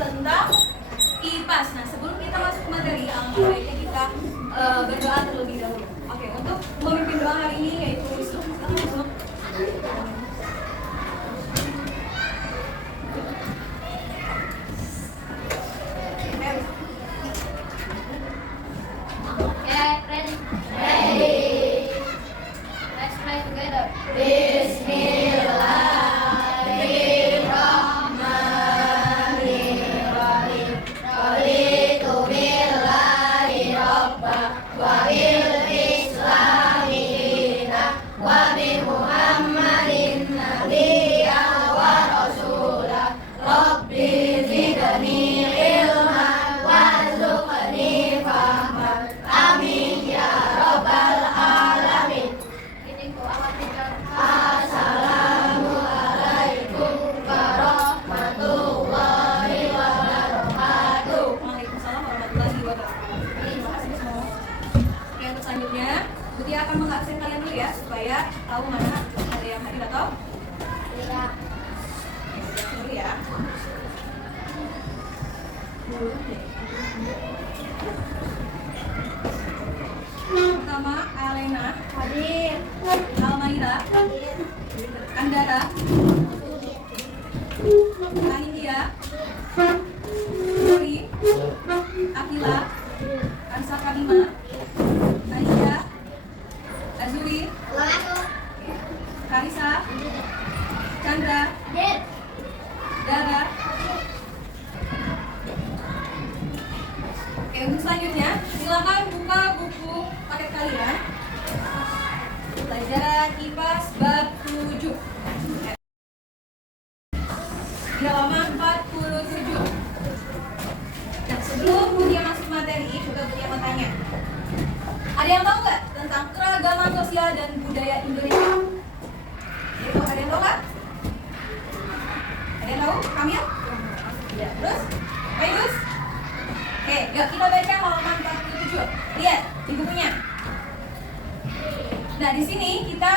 tentang IPAS. Nah, sebelum kita masuk ke materi, alangkah baiknya kita berdoa terlebih dahulu. Oke, untuk memimpin doa hari ini yaitu Wisnu. Silakan Wisnu. Dia akan mengabsen kalian dulu ya, supaya tahu mana ada yang hadir atau tidak. Dulu ya. Pertama, Alena hadir, Almaira hadir, Andara, Anindya, Nuri, Akila, Ansa Kabima, Anindya, Azuri, Karisa, Chandra, Dara. Oke, untuk selanjutnya silakan buka buku paket kalian. Pelajaran IPAS bab 7. Di halaman 47. Nah, sebelum Budia masuk materi, juga Budia mau tanya. Ada yang tahu nggak tentang keragaman sosial dan budaya Indonesia? Itu ada yang tahu nggak? Ada yang tahu? Kamil? Ya. Terus? Bagus? Oke, yuk kita baca halaman 47. Lihat di bukunya. Nah, di sini kita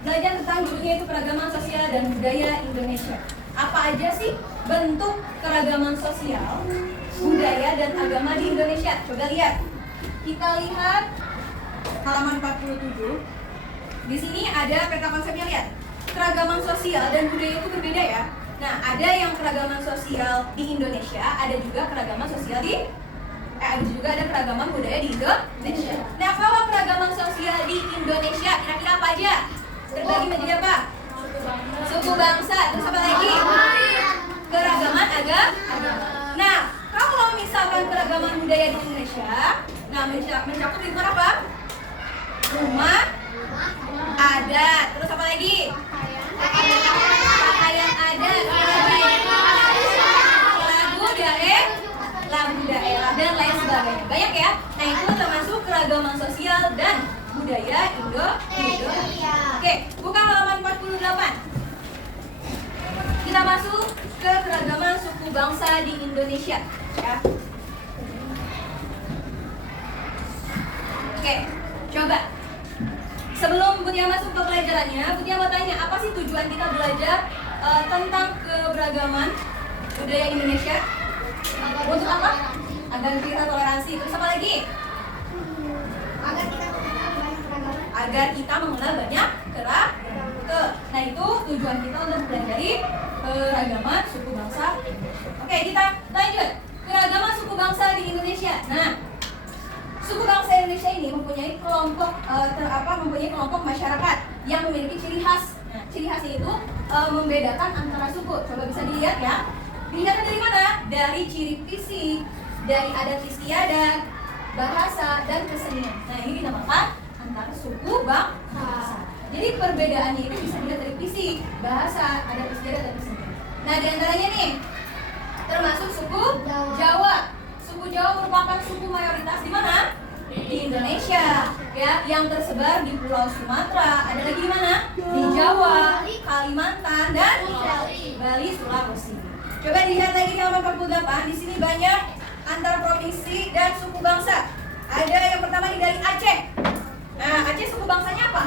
belajar tentang judulnya itu keragaman sosial dan budaya Indonesia. Apa aja sih bentuk keragaman sosial, budaya, dan agama di Indonesia? Coba lihat. Kita lihat halaman 47. Di sini ada peta konsepnya, lihat. Keragaman sosial dan budaya itu berbeda ya. Nah, ada yang keragaman sosial di Indonesia, ada juga keragaman sosial di ada keragaman budaya di Indonesia. Nah, kalau keragaman sosial di Indonesia kira-kira apa aja? Terbagi menjadi apa? Suku bangsa, terus apa lagi? Keragaman agama. Nah, kalau misalkan keragaman budaya di Indonesia, nah mencakup lingkungan apa? Rumah, adat, terus apa lagi? Pakaian adat, lagu daerah, dan lain sebagainya. Banyak ya. Nah, itu termasuk keragaman sosial dan budaya Indonesia. Oke, buka halaman 48. Kita masuk ke keragaman suku bangsa di Indonesia ya. Oke, coba sebelum Butia masuk ke pelajarannya, Butia mau tanya, apa sih tujuan kita belajar tentang keberagaman budaya Indonesia? Untuk apa? Agar kita toleransi. Terus apa lagi? Agar kita mengenal banyak keragaman. Nah, itu tujuan kita untuk mempelajari keragaman suku bangsa. Oke, kita lanjut. Keragaman suku bangsa di Indonesia. Nah, suku bangsa Indonesia ini mempunyai kelompok mempunyai kelompok masyarakat yang memiliki ciri khas. Nah, ciri khasnya itu membedakan antara suku. Coba bisa dilihat ya. Dilihatnya dari mana? Dari ciri fisik, dari adat istiadat, bahasa, dan kesenian. Nah, ini dinamakan antara suku bangsa. Jadi perbedaannya itu bisa dilihat dari fisik, bahasa, adat istiadat, dan kesenian. Nah, diantaranya nih termasuk suku Jawa. Suku Jawa merupakan suku mayoritas di mana? Di Indonesia, ya, yang tersebar di Pulau Sumatera. Ada lagi di mana? Di Jawa, Kalimantan, dan Bali, Sulawesi. Coba dilihat lagi di halaman 48. Di sini banyak antar provinsi dan suku bangsa. Ada yang pertama nih dari Aceh. Nah, Aceh suku bangsanya apa?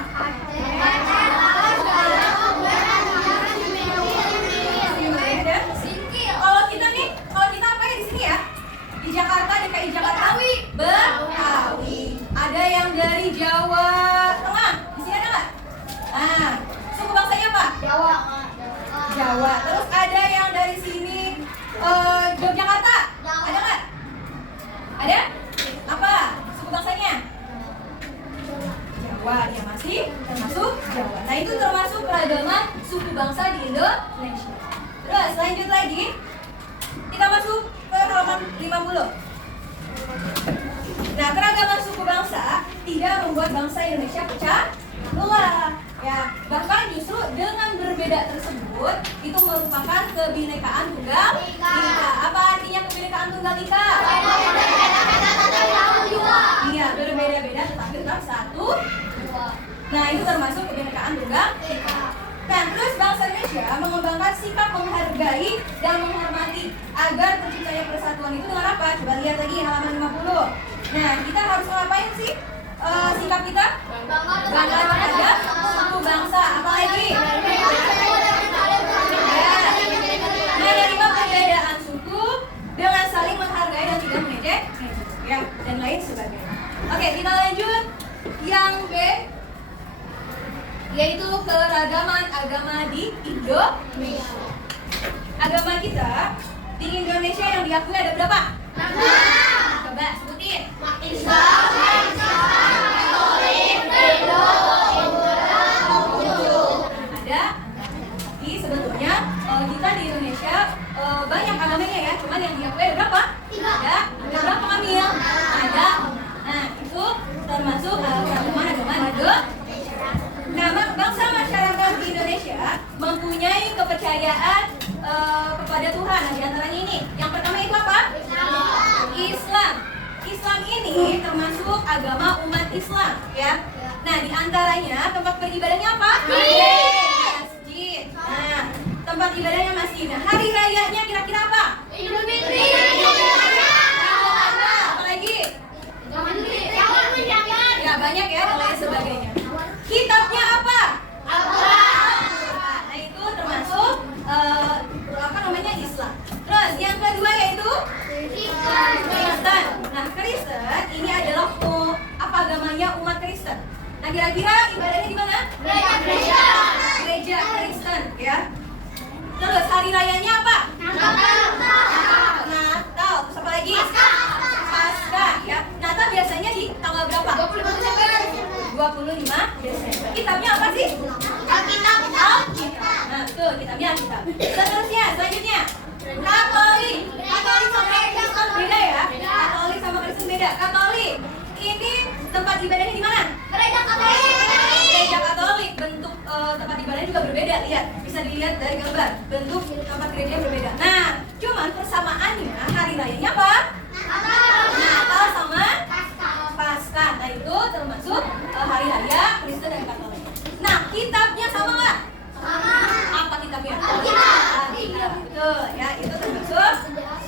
Kalau kita nih, kalau kita membuat bangsa Indonesia pecah belah. Ya, bahkan justru dengan berbeda tersebut itu merupakan kebinekaan tunggal ika. Apa artinya kebinekaan tunggal ika? Iya, berbeda-beda tetapi tetap satu. Nah, itu termasuk kebinekaan tunggal ika. Nah, terus bangsa Indonesia mengembangkan sikap menghargai dan menghormati agar terciptanya persatuan itu dengan apa? Coba lihat lagi halaman 50. Nah, kita harus ngapain sih? Sikap kita? Bangga terhadap suku bangsa. Apa lagi? Nah, yang lima perbedaan suku dengan saling menghargai dan tidak mengejek, ya, dan lain sebagainya. Oke, kita lanjut. Yang B, yaitu keragaman agama di Indonesia. Agama kita di Indonesia yang diakui ada berapa? Coba sebutin. Islam, Katolik, Hindu, ada. Jadi sebetulnya kita di Indonesia banyak agamanya ya, cuman yang diakui ada berapa? Ada berapa Kamil? Ada. Nah, itu termasuk keragaman agama di Indonesia. Nah, bangsa masyarakat di Indonesia mempunyai kepercayaan kepada Tuhan. Nah, di antaranya ini. Yang pertama itu apa? Islam. Islam ini termasuk agama umat Islam, ya. Nah, di antaranya tempat beribadahnya apa? Masjid. Nah, tempat ibadahnya masjid. Nah, hari rayanya kira-kira apa? Idul Fitri. Apa lagi? Ya, banyak ya dan lain sebagainya. Kitabnya apa? Nah, itu termasuk Islam. Terus yang kedua yaitu Kristen. Nah, Kristen ini adalah agamanya umat Kristen. Nah, kira-kira ibadahnya di mana? Gereja Kristen, ya. Terus hari rayanya apa? Natal. Terus apa lagi? Paskah, ya. Natal biasanya di tanggal berapa? 25 Desember. Kitabnya apa sih? Alkitab. Nah, betul, kitabnya Alkitab. Selanjutnya Katolik. Katolik sama Kristen beda ya? Katolik sama Kristen beda. Katolik ini tempat ibadahnya di mana? Gereja Katolik. Gereja Katolik. Bentuk tempat ibadahnya juga berbeda. Lihat, bisa dilihat dari gambar. Bentuk tempat gerejanya berbeda. Nah, cuman persamaannya hari rayanya apa? Natal sama Paskah. Nah, itu termasuk hari raya Kristen dan Katolik. Nah, kitabnya sama nggak? Sama. Apa kitabnya? Alkitab. Betul, ya. Itu termasuk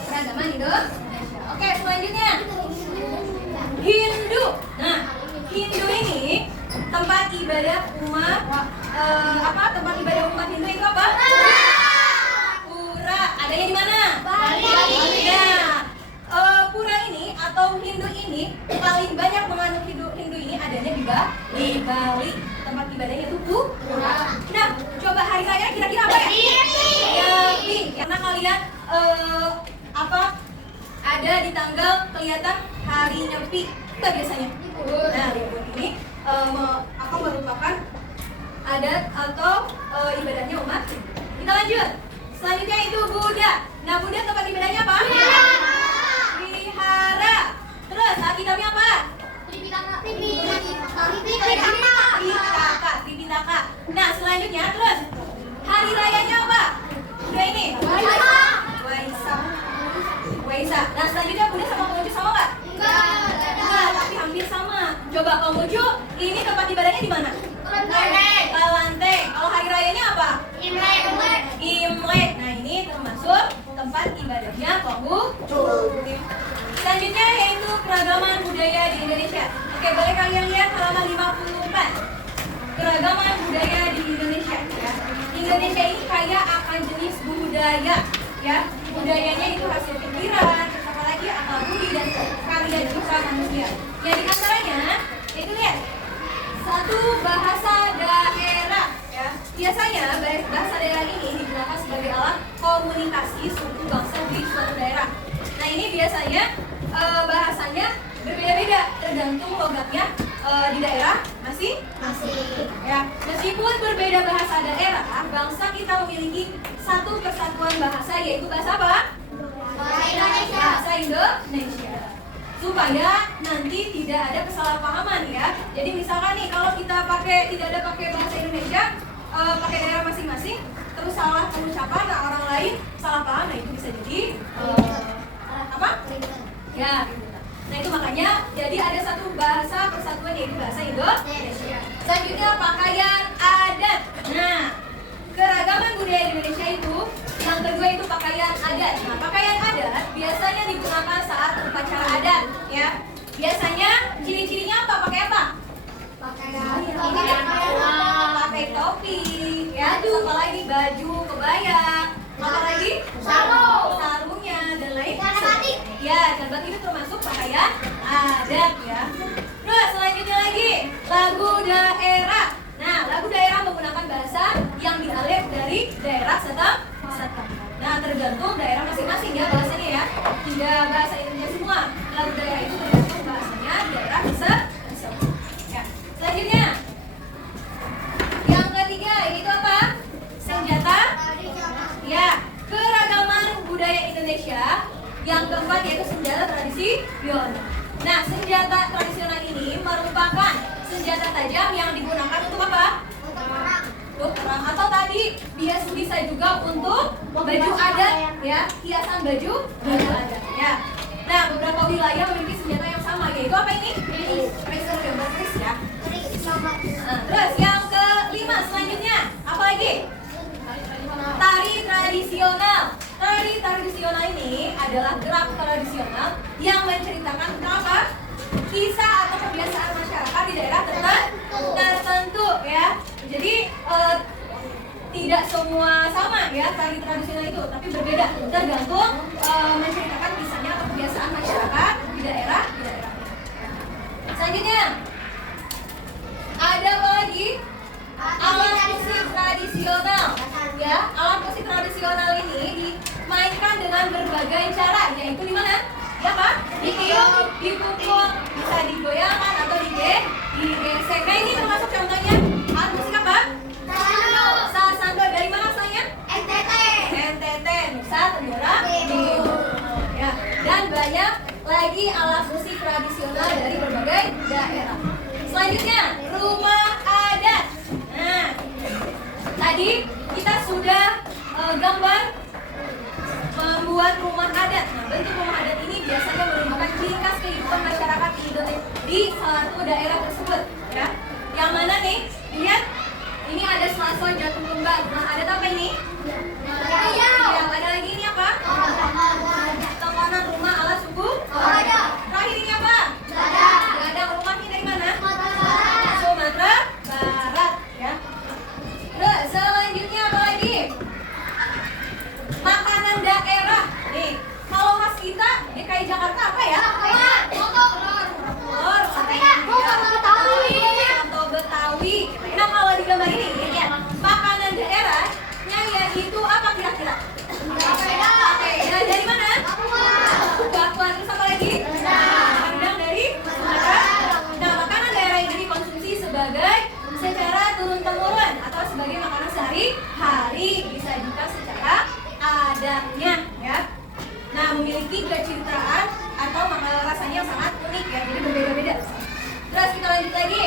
keragaman Indonesia. Oke, selanjutnya Hindu. Nah, Hindu ini tempat ibadah umat tempat ibadah umat Hindu itu apa? Pura. Adanya di mana? Bali. Nah, pura ini atau Hindu ini paling banyak menganut Hindu ini adanya di Bali. Tempat ibadahnya itu pura. Nah, coba hari raya kira-kira apa ya? Nyepi. Karena kalian ada di tanggal kelihatan hari Nyepi. Enggak biasanya. Nah, libur ini merupakan adat atau ibadahnya umat. Kita lanjut. Selanjutnya itu Buddha. Nah, Buddha tempat ibadahnya apa? Wihara. Terus kitabnya apa? Tripitaka. Nah, selanjutnya terus hari rayanya apa? Udah ini. Waisak. Nah, selanjutnya Buddha sama Konghucu sama nggak? Enggak, tapi hampir sama. Coba Konghucu ini tempat ibadahnya di mana? Kelanteng. Kalau hari rayanya apa? Imlek. Nah, ini termasuk tempat ibadahnya Konghucu. Selanjutnya yaitu keragaman budaya di Indonesia. Oke, boleh kalian lihat halaman 54. Keragaman budaya di Indonesia, ya. Indonesia ini kaya akan jenis budaya, ya. Budayanya itu hasil pikiran, apalagi akal budi dan karya cipta manusia. Yang di antaranya itu lihat satu bahasa daerah, ya. Biasanya bahasa daerah ini digunakan sebagai alat komunikasi suku bangsa di suatu daerah. Nah, ini biasanya bahasanya berbeda-beda tergantung logatnya di daerah masing. Ya, meskipun berbeda bahasa daerah, bangsa kita memiliki satu kesatuan bahasa, yaitu bahasa apa? Bahasa Indonesia. supaya nanti tidak ada kesalahpahaman ya. Jadi misalkan nih kalau kita tidak ada pakai bahasa Indonesia, pakai daerah masing-masing, terus salah pengucapan, nah orang lain salah paham, nah itu bisa jadi apa? Ya, nah itu makanya jadi ada satu bahasa persatuan yaitu bahasa Indonesia. Selanjutnya pakaian adat. Nah, keragaman budaya di Indonesia itu yang kedua itu pakaian adat. Nah, pakaian adat biasanya digunakan saat upacara adat ya. Biasanya ciri-cirinya apa? Pakai apa? Pakai topi ya. Apa lagi? Baju kebaya. Apa lagi? Sarungnya dan lain sebagainya. Ya, dan itu termasuk pakaian adat ya. Terus selanjutnya lagi lagu daerah. Nah, lagu daerah menggunakan bahasa yang dialek dari daerah setempat. Nah, tergantung daerah masing-masing ya bahasanya ya. Tidak bahasa Indonesia semua. Lagu daerah itu tergantung bahasanya daerah tersebut. Ya. Selanjutnya yang ketiga itu apa? Senjata. Ya, keragaman budaya Indonesia. Yang keempat yaitu senjata tradisional. Nah, senjata tradisional ini merupakan senjata tajam yang digunakan untuk apa? Untuk perang. Atau tadi bisa juga untuk baju adat ya, hiasan baju adat ya. Nah, beberapa wilayah memiliki senjata yang sama, yaitu apa ini? Keris ya. Nah, terus yang kelima selanjutnya apa lagi? Tari tradisional. Tari tradisional ini adalah gerak tradisional yang menceritakan tentang apa? Kisah atau kebiasaan masyarakat di daerah tertentu ya. Jadi tidak semua sama ya tari tradisional itu, tapi berbeda tergantung menceritakan kisahnya atau kebiasaan masyarakat di daerah. Selanjutnya ada apa lagi? Alat musik tradisional ya. Alat musik tradisional ini dimainkan dengan berbagai cara, yaitu di mana? Ya Pak? Ditiup, dipukul, bisa digoyangkan atau digesek. Nah, ini termasuk contohnya alat musik apa? Sasando. Dari mana asalnya? NTT, Nusa Tenggara Timur. Ya. Dan banyak lagi alat musik tradisional dari berbagai daerah. Selanjutnya, rumah adat. Nah, tadi kita sudah gambar membuat rumah adat. Nah, bentuk rumah adat ini biasanya merupakan ciri khas kehidupan masyarakat di suatu daerah tersebut ya. Yang mana nih? Lihat, ini ada Selaso Jatuh Tunggal. Rumah adat apa ini? Yang ada lagi ini apa? Tekanan rumah ala suku. Terakhir ini apa? Gadang. Rumahnya dari mana? Sumatera Barat ya. Terus selanjutnya apa lagi? Makanan daerah. Nih, kalau khas kita DKI Jakarta apa ya? Telur. Soto Betawi. Nah, kalau di gambar ini ya, makanan daerahnya yaitu apa kira-kira? Nah, dari mana? Papua. Terus apa lagi? Rendang dari Sumatera. Nah, makanan daerah ini dikonsumsi secara turun-temurun atau sebagai makanan sehari-hari, disajikan secara adatnya ya. Nah, memiliki kecitraan atau rasanya yang sangat unik ya, jadi berbeda-beda. Terus kita lanjut lagi.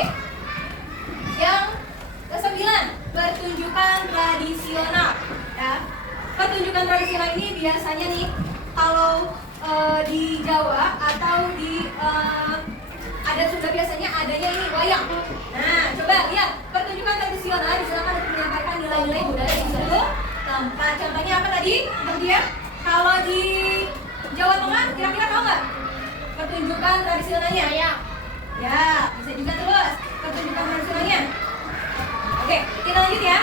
Yang ke-9, pertunjukan tradisional ya. Pertunjukan tradisional ini biasanya nih kalau di Jawa atau di adat Sunda biasanya adanya ini wayang. Nah, coba lihat pertunjukan tradisional digunakan untuk menyampaikan nilai-nilai budaya di suatu tempat. Contohnya apa tadi? Kemudian kalau di Jawa Tengah kira-kira tahu nggak pertunjukan tradisionalnya? Ya, bisa juga terus pertunjukan tradisionalnya. Oke, kita lanjut ya.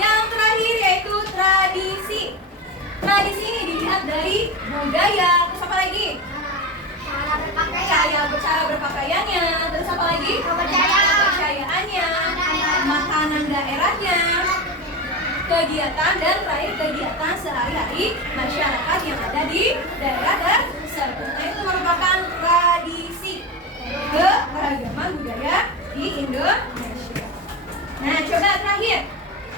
Yang terakhir yaitu tradisi. Tradisi ini dilihat dari budaya. Terus apa lagi? Cara berpakaiannya. Terus apa lagi? Kepercayaannya, makanan daerahnya, kegiatan, dan terakhir kegiatan sehari-hari masyarakat yang ada di daerah tersebut. Nah, itu merupakan tradisi keberagaman budaya di Indonesia. Nah, coba terakhir,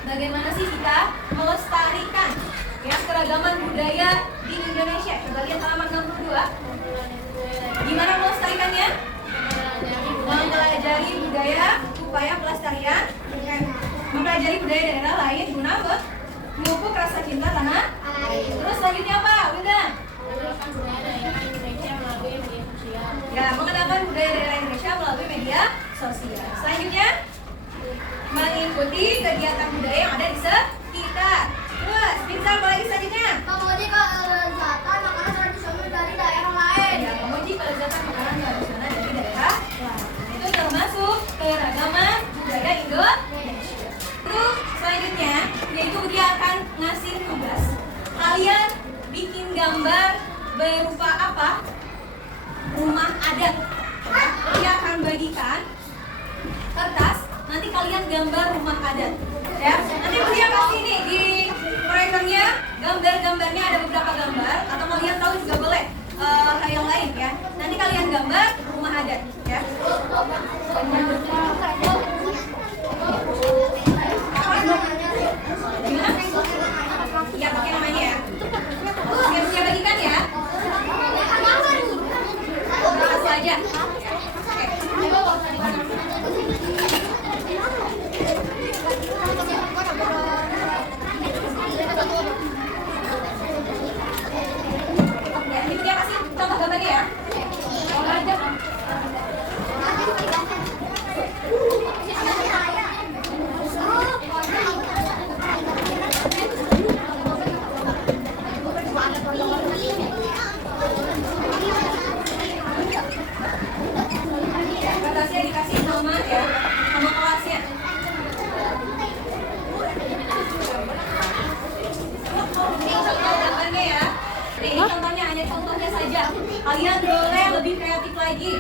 bagaimana sih kita melestarikan ya keragaman budaya di Indonesia? Coba lihat halaman 62. Gimana melestarikan mempelajari budaya daerah lain guna memupuk rasa cinta tanah air. Terus selanjutnya apa, Winda? Mengenalkan budaya daerah Indonesia melalui media sosial. Ya, mengenalkan budaya daerah Indonesia melalui media sosial. Selanjutnya, mengikuti kegiatan budaya yang ada di sekitar. Terus, bisa apa lagi selanjutnya? Memuji kelezatan makanan tradisional dari daerah lain. Ya, memuji kelezatan makanan tradisional dari daerah lain. Itu termasuk keragaman budaya Indonesia. Terus, selanjutnya, yaitu dia akan ngasih tugas. Kalian bikin gambar berupa apa? Rumah adat. Dia akan bagikan kertas, nanti kalian gambar rumah adat. Ya, nanti dia kasih nih di proyektornya gambar-gambarnya, ada beberapa gambar, atau kalian tahu juga boleh hal yang lain ya. Nanti kalian gambar rumah adat ya. Gimana? Ya, pakai namanya ya. Siap-siap bagikan ya. Kasih aja. Ya, ini dia kasih contoh gambarnya ya. Gambar aja. Kertasnya dikasih nama ya, nama kelasnya. Ini contoh gambarnya ya. Ini contohnya, hanya contohnya saja. Kalian boleh lebih kreatif lagi.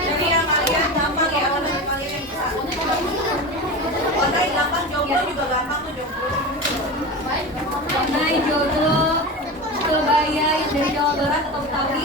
Jadi yang kalian gampang ya, warna kalian yang bisa. Warna yang gampang, jomblo juga gampang tuh jomblo. Warna jomblo, kebaya yang dari Jawa Barat atau Betawi.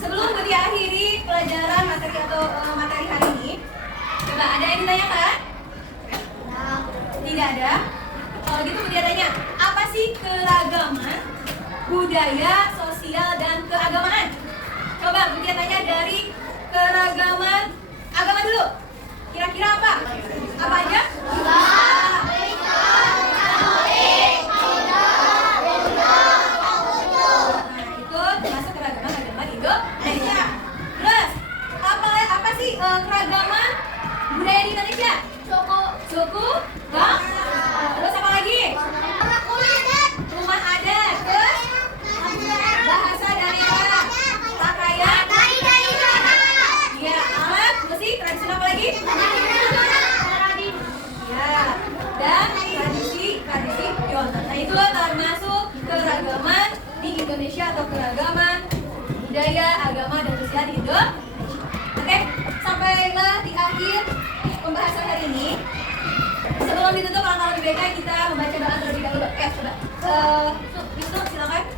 Sebelum diakhiri pelajaran materi atau materi hari ini, coba ada yang ditanyakan? Tidak ada? Kalau gitu dia tanya, apa sih keragaman, budaya, sosial, dan keagamaan? Coba dia tanya dari keragaman agama dulu. Kira-kira apa? Apa aja? Termasuk keragaman agama di Indonesia. Terus apa sih keragaman budaya di Indonesia? Suku, bangsa. Terus apa lagi? Rumah adat. Terus bahasa daerah, pakaian, ya alat musik tradisional, apa lagi? Ya, dan tradisi Yontan. Nah itu termasuk keragaman di Indonesia atau keragaman budaya, agama, dan sosial di Indonesia. Oke, sampailah di akhir pembahasan hari ini. Sebelum ditutup, alangkah lebih baiknya kita membaca doa terlebih dahulu. Coba. Wisnu, silakan.